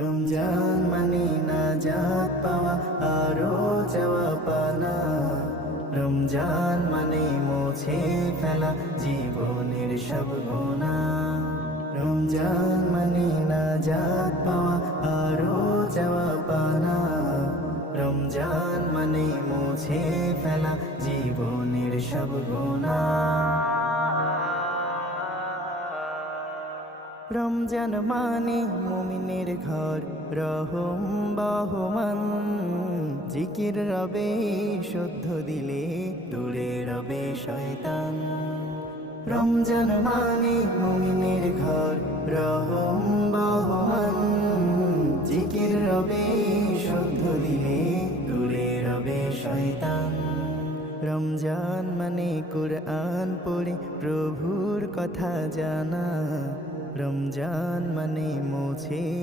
রমজান মানে নাজাত পাওয়া আরো যাওয়া পানা। রমজান মানে মুছে ফেলা জীবনের সব গুনাহ। রমজান মানে নাজাত পাওয়া আরো যাওয়া পানা। রমজান মানে মুছে ফেলা জীবনের সব গুনাহ। রমজান মানে মুমিনের ঘর, রহম বহমান। জিকির রবে শুদ্ধ দিলে দূরে রবে শয়তান। রমজান মানে মুমিনের ঘর, রহম বহমান। জিকির রবে শুদ্ধ দিলে দূরে রবে শয়তান। রমজান মানে কুরআন পড়ে প্রভুর কথা জানা। রমজান মানে মুছে